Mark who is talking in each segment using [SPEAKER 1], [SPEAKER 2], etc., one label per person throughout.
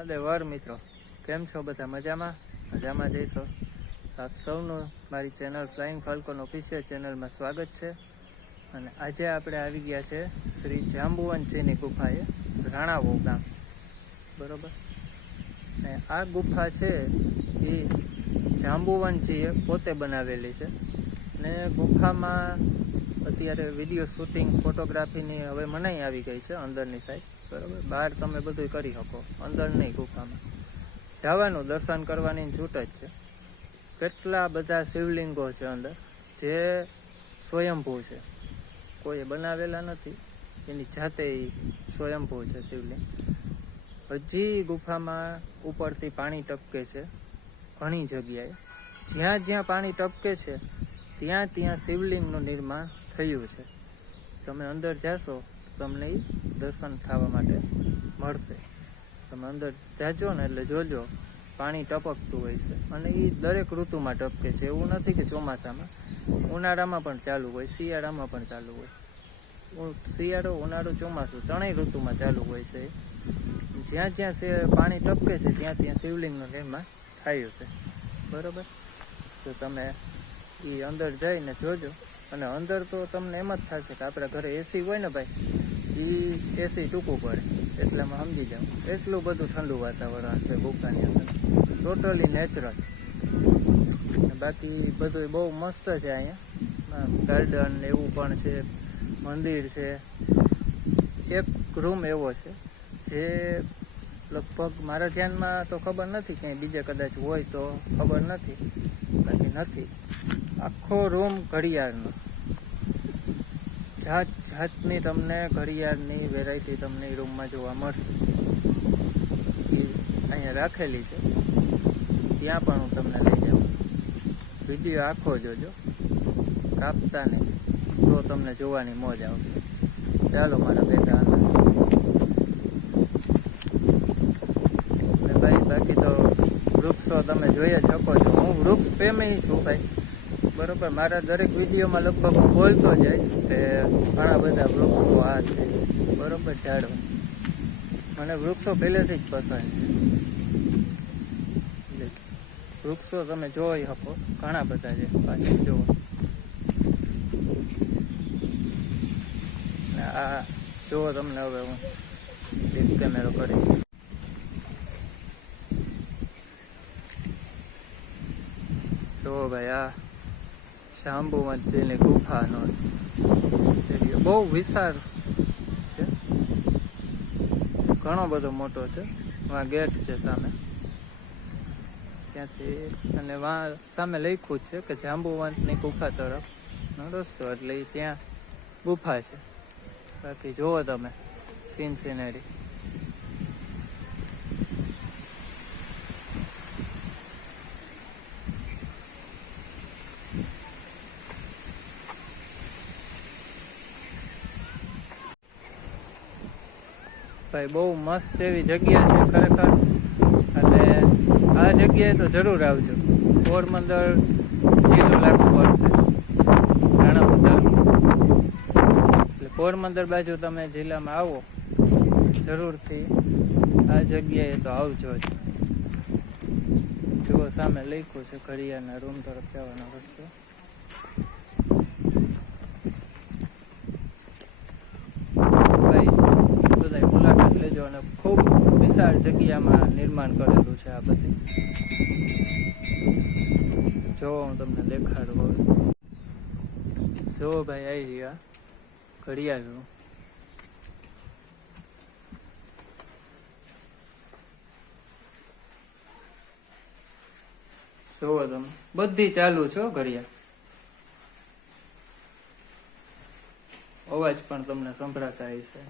[SPEAKER 1] અરે વર મિત્રો, કેમ છો બધા? મજામાં? મજામાં જઈશો? આપ સૌનું મારી ચેનલ ફ્લાઇંગ ફાલ્કોન ઓફિશિયલ ચેનલમાં સ્વાગત છે. અને આજે આપણે આવી ગયા છે શ્રી જાંબુવનજીની ગુફાએ, રાણાવો ગામ. બરોબર? ને આ ગુફા છે એ જાંબુવનજીએ પોતે બનાવેલી છે. ને ગુફામાં અત્યારે વીડિયો શૂટિંગ ફોટોગ્રાફીની હવે મનાઈ આવી ગઈ છે અંદરની સાઈડ બરાબર? બહાર તમે બધું કરી શકો. અંદર નહીં ગુફામાં. જવાનું, દર્શન કરવાની છૂટ જ છે. કેટલા બધા શિવલિંગો છે અંદર જે સ્વયંભૂ છે. કોઈએ બનાવેલા નથી. એની જાતે સ્વયંભૂ છે શિવલિંગ. હજી ગુફામાં ઉપરથી પાણી ટપકે છે, ઘણી જગ્યાએ. જ્યાં જ્યાં પાણી ટપકે છે, ત્યાં ત્યાં શિવલિંગનું નિર્માણ થયું છે. તમે અંદર જાશો, તમને એ દર્શન થવા માટે મળશે. તમે અંદર જાજો ને એટલે જોજો, પાણી ટપકતું હોય છે. અને એ દરેક ઋતુમાં ટપકે છે. એવું નથી કે ચોમાસામાં. ઉનાળામાં પણ ચાલુ હોય, શિયાળામાં પણ ચાલુ હોય. શિયાળો, ઉનાળો, ચોમાસું ત્રણેય ઋતુમાં ચાલુ હોય છે. જ્યાં જ્યાં પાણી ટપકે છે, ત્યાં ત્યાં શિવલિંગનું નિર્માણ થયું છે. બરોબર? તો તમે એ અંદર જઈને જોજો. અને અંદર તો તમને એમ જ થશે કે આપણા ઘરે એસી હોય ને ભાઈ એ એસી ટૂંકું પડે. એટલામાં સમજી જાઉં. એટલું બધું ઠંડુ વાતાવરણ છે ગુફાની અંદર. ટોટલી નેચરલ બાકી બધું બહુ મસ્ત છે અહીંયા. ગાર્ડન એવું પણ છે, મંદિર છે. એક રૂમ એવો છે, જે લગભગ મારા ધ્યાનમાં તો ખબર નથી ક્યાંય. બીજે કદાચ હોય તો ખબર નથી. બાકી નથી. આખો રૂમ ઘડિયાળનો. જાત જાતની તમને ઘડિયાળની વેરાયટી તમને રૂમમાં જોવા મળશે. એ અહીંયા રાખેલી છે. ત્યાં પણ હું તમને લઈ જાઉં. વીડિયો આખો જોજો. કાપતા નહીં. તો તમને જોવાની મોજ આવશે. ચાલો મારા બેટા ભાઈ, બાકી તો વૃક્ષો તમે જોઈ જ શકો છો. હું વૃક્ષ પ્રેમી છું ભાઈ. બરોબર. મારા દરેક વિડીયોમાં લગભગ હું બોલતો જઈશ કે ઘણા બધા વૃક્ષો આ છે. બરોબર, ઝાડો. મને વૃક્ષો પહેલેથી જ પસંદ છે. વૃક્ષો તમે જોઈ શકો. ઘણા બધા છે. પાછળ જુઓ. આ જુઓ તમને હવે હું એક કેમેરો કરી જોવો ભાઈ, આ શાંભુવંતીની ગુફાનો બહુ વિશાળ છે. ઘણો બધો મોટો છે. વાં ગેટ છે સામે. ત્યાંથી અને વાં, સામે લખ્યું છે કે જાંબુવંતની ગુફા તરફનો રસ્તો. એટલે ત્યાં ગુફા છે. બાકી જુઓ તમે સીન સિનેરી ભાઈ, બહુ મસ્ત એવી જગ્યા છે ખરેખર. અને આ જગ્યાએ તો જરૂર આવજો. પોરબંદર જિલ્લો લાગુ પડશે. ઘણા બધા એટલે પોરબંદર બાજુ તમે જિલ્લામાં આવો. જરૂરથી આ જગ્યાએ તો આવજો જ. જુઓ સામે લખ્યું છે, ઘડિયાળના રૂમ તરફ જવાનો રસ્તો ભાઈ બધાય મુલાકાત લેજો અને ખૂબ વિશાળ જગ્યામાં નિર્માણ કરેલું છે આ બધી. જો હું તમને દેખાડું હવે. જો ભાઈ આવી રહ્યા ઘડિયાળનું જોવો તમે, બધી ચાલુ છો ઘડિયાળ. અવાજ પણ તમને સંભળાતા હશે.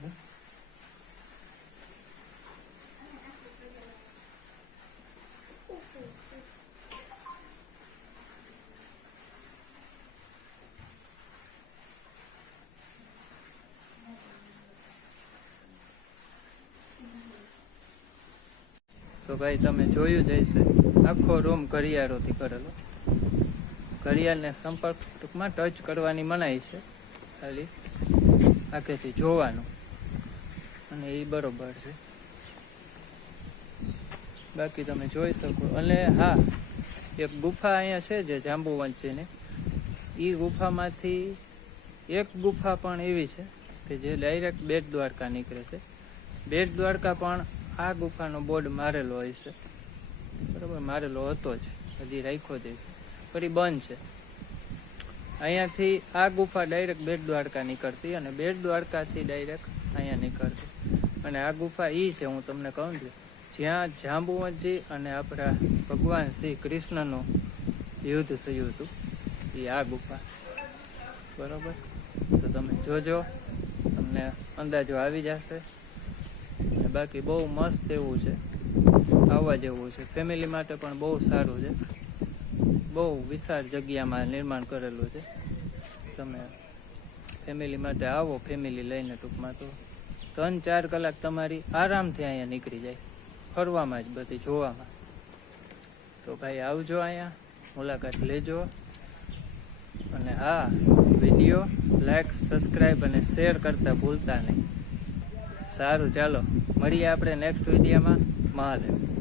[SPEAKER 1] તો ભાઈ તમે જોયું જ હશે. આખો રૂમ ઘડિયાળોથી કરેલો. ઘડિયાળને સંપર્ક ટૂંકમાં ટચ કરવાની મનાઈ છે. ખાલી આખેથી જોવાનું. અને એ બરોબર છે. બાકી તમે જોઈ શકો. અને હા, એક ગુફા અહીંયા છે જે જાંબુવંશીની. એ ગુફામાંથી એક ગુફા પણ એવી છે કે જે ડાયરેક્ટ બેટ દ્વારકા નીકળે છે. બેટ દ્વારકા પણ આ ગુફાનો બોર્ડ મારેલો હોય છે. બરાબર, મારેલો હતો જ. હજી રાખ્યો જ છે. ફરી બંધ છે. અહીંયાથી આ ગુફા ડાયરેક્ટ બેટ દ્વારકા નીકળતી અને બેટ દ્વારકાથી ડાયરેક્ટ અહીંયા નીકળતી. અને આ ગુફા એ છે, હું તમને કહું છું. જ્યાં જાંબુવંતજી અને આપણા ભગવાન શ્રી કૃષ્ણનું યુદ્ધ થયું હતું. એ આ ગુફા. બરાબર? તો તમે જોજો. તમને અંદાજો આવી જશે. બાકી બહુ મસ્ત એવું છે. આવવા જેવું છે. ફેમિલી માટે પણ બહુ સારું છે. બહુ વિશાળ જગ્યામાં નિર્માણ કરેલું છે. તમે ફેમિલી માટે આવો ફેમિલી લઈને ટૂંકમાં તો ત્રણ ચાર કલાક તમારી આરામથી અહીંયા નીકળી જાય. ફરવામાં જ બધી જોવામાં. તો ભાઈ આવજો અહીંયા, મુલાકાત લેજો. અને હા વીડિયો લાઈક સબસ્ક્રાઈબ અને શેર કરતા ભૂલતા નહીં. સારું ચાલો. મળીએ આપણે નેક્સ્ટ વિડીયોમાં. મહાદેવ.